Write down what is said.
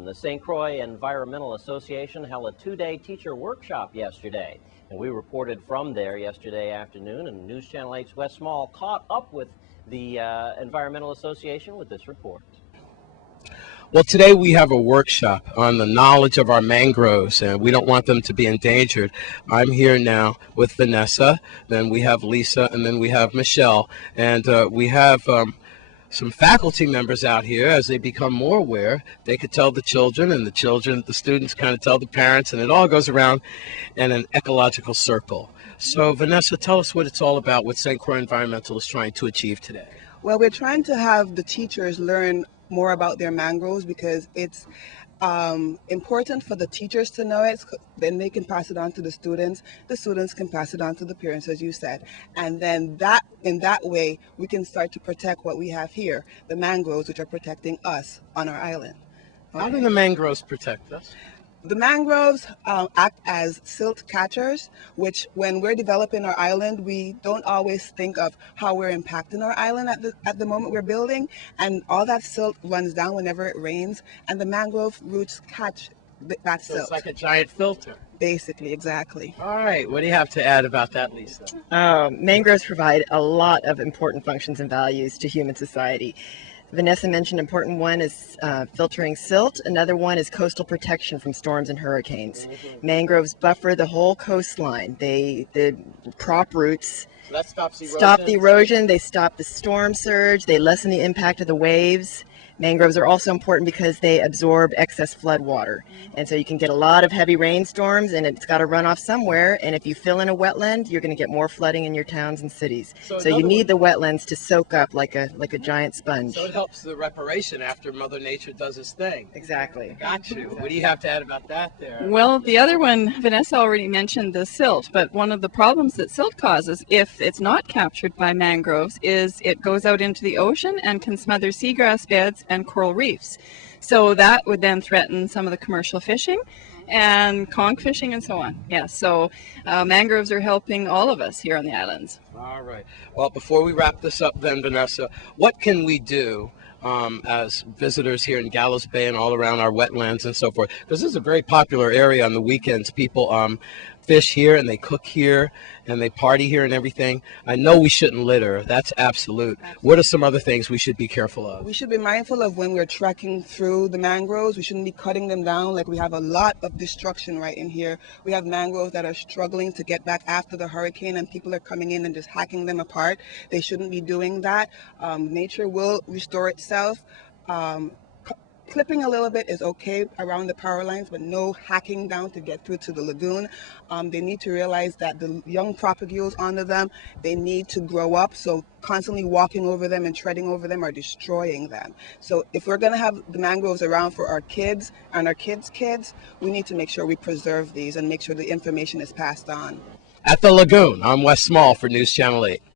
And the St. Croix Environmental Association held a two-day teacher workshop yesterday. And we reported from there yesterday afternoon, and News Channel 8's Wes Small caught up with the Environmental Association with this report. Well, today we have a workshop on the knowledge of our mangroves, and we don't want them to be endangered. I'm here now with Vanessa, then we have Lisa, and then we have Michelle. And we have some faculty members out here. As they become more aware, they could tell the children, and the students kind of tell the parents, and it all goes around in an ecological circle. So Vanessa, tell us what it's all about, what St. Croix Environmental is trying to achieve today. Well, we're trying to have the teachers learn more about their mangroves because it's important for the teachers to know it. Then they can pass it on to the students can pass it on to the parents, as you said, and then in that way we can start to protect what we have here, the mangroves, which are protecting us on our island. Okay. How do the mangroves protect us? The mangroves act as silt catchers, which when we're developing our island, we don't always think of how we're impacting our island at the moment we're building, and all that silt runs down whenever it rains, and the mangrove roots catch that silt. It's like a giant filter. Basically, exactly. All right, what do you have to add about that, Lisa? Mangroves provide a lot of important functions and values to human society. Vanessa mentioned an important one is filtering silt. Another one is coastal protection from storms and hurricanes. Mangroves buffer the whole coastline. The prop roots So that stops erosion. stop the erosion, they stop the storm surge, they lessen the impact of the waves. Mangroves are also important because they absorb excess flood water. And so you can get a lot of heavy rainstorms, and it's got to run off somewhere. And if you fill in a wetland, you're going to get more flooding in your towns and cities. So you need the wetlands to soak up like a giant sponge. So it helps the reparation after Mother Nature does its thing. Exactly. Got you. What do you have to add about that there? Well, the other one, Vanessa already mentioned the silt, but one of the problems that silt causes, if it's not captured by mangroves, is it goes out into the ocean and can smother seagrass beds and coral reefs. So that would then threaten some of the commercial fishing and conch fishing and so on. Yeah, so mangroves are helping all of us here on the islands. All right. Well, before we wrap this up then, Vanessa, what can we do as visitors here in Gallows Bay and all around our wetlands and so forth? Because this is a very popular area on the weekends. People fish here and they cook here and they party here and everything. I know we shouldn't litter. That's absolute. What are some other things we should be careful of? We should be mindful of when we're trekking through the mangroves. We shouldn't be cutting them down. Like, we have a lot of destruction right in here. We have mangroves that are struggling to get back after the hurricane, and people are coming in and just hacking them apart. They shouldn't be doing that. Nature will restore itself. Clipping a little bit is okay around the power lines, but no hacking down to get through to the lagoon. They need to realize that the young propagules under them, they need to grow up, so constantly walking over them and treading over them are destroying them. So if we're going to have the mangroves around for our kids and our kids' kids, we need to make sure we preserve these and make sure the information is passed on. At the lagoon, I'm Wes Small for News Channel 8.